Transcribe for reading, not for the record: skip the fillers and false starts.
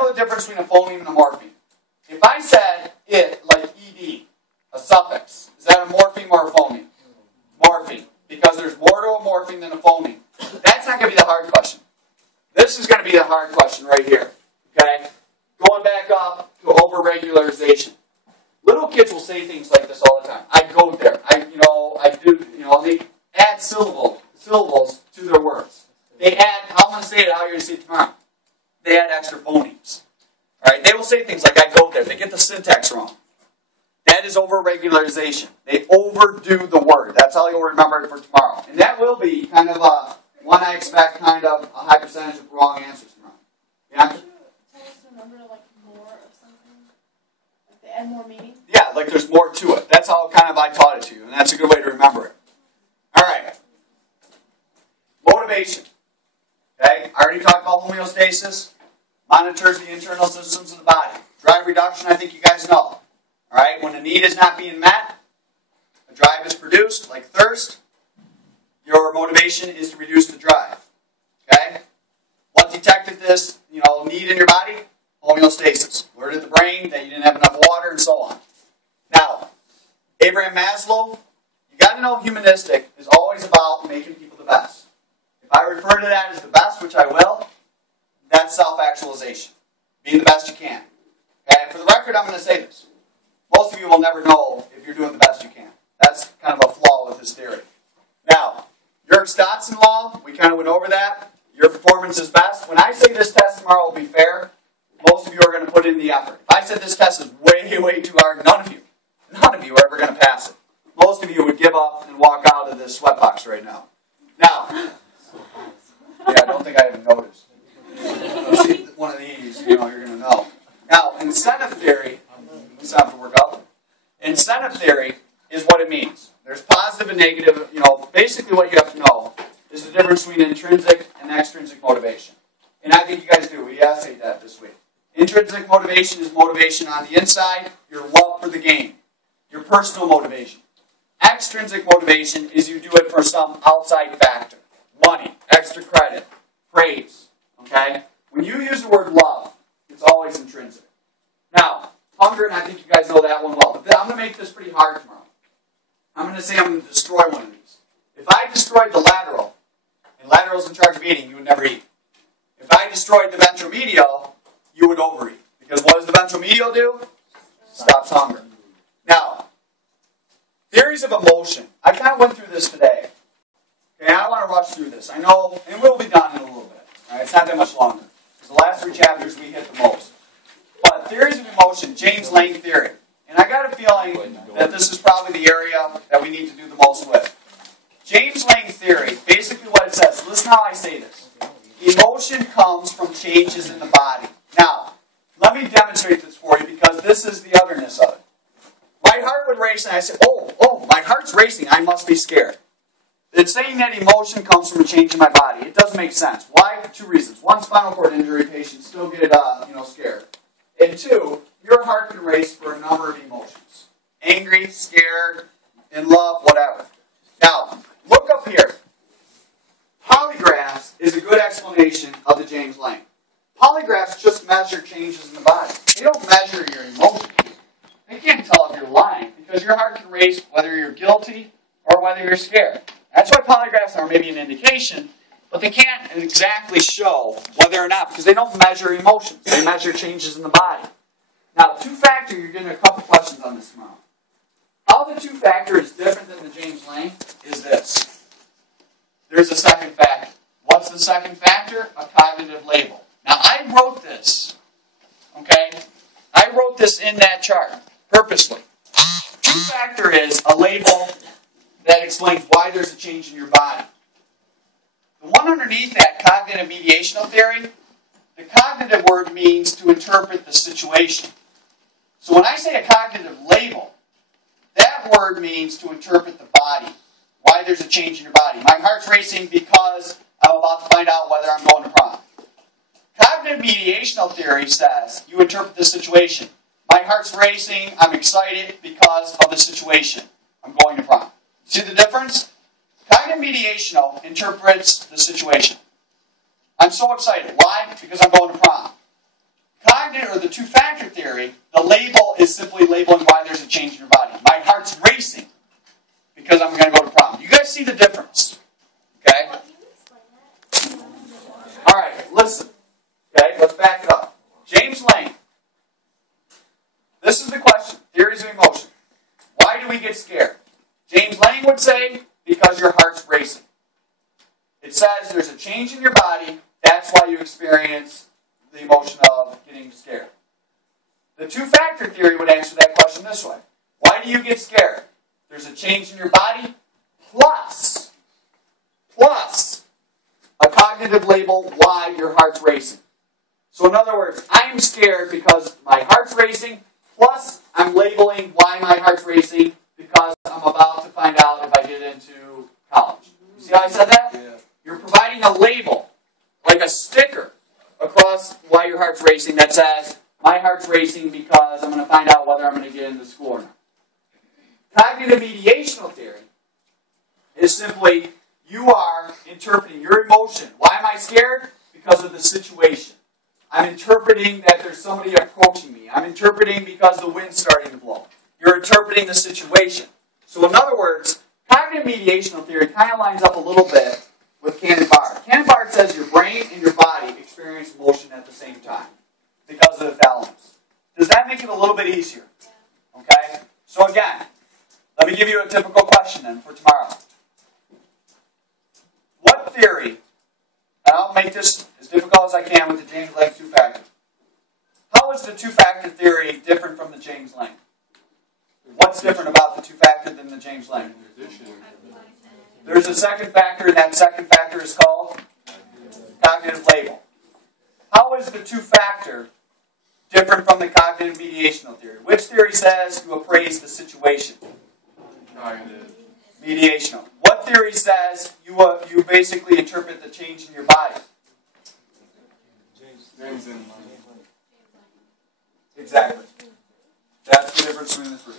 know the difference between a phoneme and a morpheme. If I said it, like ed, a suffix, is that a morpheme or a phoneme? Morpheme. Because there's more to a morpheme than a phoneme. That's not going to be the hard question. This is going to be the hard question right here. Okay? Going back up to overregularization. Little kids will say things like this all the time. I go there. They add syllables to their words. They add, I'm going to say it how you're going to see it tomorrow. They add extra phonemes. Alright? They will say things like, I go there. They get the syntax wrong. That is overregularization. They overdo the word. That's how you'll remember it for tomorrow. And that will be kind of one I expect kind of a high percentage of wrong answers tomorrow. Yeah? Could you tell us to remember like more of something? Like to add more meaning? Yeah, like there's more to it. That's how kind of I taught it to you. And that's a good way to remember it. Alright. Motivation. Okay? I already talked about homeostasis. Monitors the internal systems of the body. Drive reduction, I think you guys know. Alright, when a need is not being met, a drive is produced, like thirst. Your motivation is to reduce the drive. Okay? What detected this, need in your body? Homeostasis. Alerted the brain that you didn't have enough water and so on. Now, Abraham Maslow, you got to know humanistic is always about making people the best. If I refer to that as the best, which I will, that's self-actualization. Being the best you can. Okay? For the record, I'm going to say this. Most of you will never know if you're doing the best you can. That's kind of a flaw with this theory. Now, Yerkes-Dodson law, we kind of went over that. Your performance is best. When I say this test tomorrow will be fair, most of you are going to put in the effort. If I said this test is way, way too hard, none of you are ever going to pass it. Most of you would give up and walk out of this sweatbox right now. Now, yeah, I don't think I even noticed. You see one of these, you're going to know. Now, incentive theory, we still have to work out. Incentive theory is what it means. There's positive and negative. Basically what you have to know is the difference between intrinsic and extrinsic motivation. And I think you guys do. We essayed that this week. Intrinsic motivation is motivation on the inside, your love for the game, your personal motivation. Extrinsic motivation is you do it for some outside factor. Money, extra credit, praise. Okay? When you use the word love, it's always intrinsic. Now, hunger, and I think you guys know that one well. But I'm going to make this pretty hard tomorrow. I'm going to say I'm going to destroy one of these. If I destroyed the lateral, and lateral's in charge of eating, you would never eat. If I destroyed the ventromedial, you would overeat. Because what does the ventromedial do? Stops hunger. Now, theories of emotion. I kind of went through this today. Okay, I don't want to rush through this. I know, and we'll be done in a little bit. Right? It's not that much longer. Because the last 3 chapters we hit the most. But theories of emotion, James Lange theory. And I got a feeling that this is probably the area that we need to do the most with. James Lange theory, basically what it says, listen how I say this. Emotion comes from changes in the body. Now, let me demonstrate this for you because this is the otherness of it. My heart would race and I say, oh, my heart's racing, I must be scared. It's saying that emotion comes from a change in my body. It doesn't make sense. Why? 2 reasons. 1, spinal cord injury patients still get scared. And 2, your heart can race for a number of emotions. Angry, scared, in love, whatever. Now, look up here. Polygraphs is a good explanation of the James Lange. Polygraphs just measure changes in the body. They don't measure your emotions. They can't tell if you're lying because your heart can race whether you're guilty or whether you're scared. That's why polygraphs are maybe an indication, but they can't exactly show whether or not because they don't measure emotions. They measure changes in the body. Now, 2-factor, you're getting a couple questions on this tomorrow. How the 2-factor is different than the James Lange is this. There's a second factor. What's the second factor? A cognitive label. Now, I wrote this, okay? I wrote this in that chart, purposely. 2-factor is a label that explains why there's a change in your body. The one underneath that, cognitive mediational theory, the cognitive word means to interpret the situation. So when I say a cognitive label, that word means to interpret the body. Why there's a change in your body. My heart's racing because I'm about to find out whether I'm going to prom. Cognitive mediational theory says you interpret the situation. My heart's racing, I'm excited because of the situation. I'm going to prom. See the difference? Cognitive mediational interprets the situation. I'm so excited. Why? Because I'm going to prom. two-factor theory, the label is simply labeling why there's a change in your body. My heart's racing because I'm going to go to prom. You guys see the difference? Okay? Well, can you explain that? All right, listen. Okay, let's back it up. James Lane. This is the question. Theories of emotion. Why do we get scared? James Lane would say, because your heart's racing. It says there's a change in your body. That's why you experience the emotion of getting scared. The two-factor theory would answer that question this way. Why do you get scared? There's a change in your body plus a cognitive label why your heart's racing. So in other words, I'm scared because my heart's racing, plus I'm labeling why my heart's racing because I'm about to find out if I get into college. You see how I said that? Yeah. You're providing a label, like a sticker, across why your heart's racing that says, my heart's racing because I'm going to find out whether I'm going to get into school or not. Cognitive mediational theory is simply, you are interpreting your emotion. Why am I scared? Because of the situation. I'm interpreting that there's somebody approaching me. I'm interpreting because the wind's starting to blow. You're interpreting the situation. So in other words, cognitive mediational theory kind of lines up a little bit with Cannon-Bard. Cannon-Bard says your brain and your body experience emotion at the same time because of the thalamus. Does that make it a little bit easier? Okay? So again, let me give you a typical question then for tomorrow. What theory, and I'll make this as difficult as I can with the James Lane two-factor. How is the two-factor theory different from the James Lane? What's different about the two-factor than the James Lane? There's a second factor, and that second factor is called cognitive label. How is the two-factor different from the cognitive mediational theory? Which theory says you appraise the situation? Cognitive. Mediational. What theory says you basically interpret the change in your body? James and Exactly. That's the difference between the three.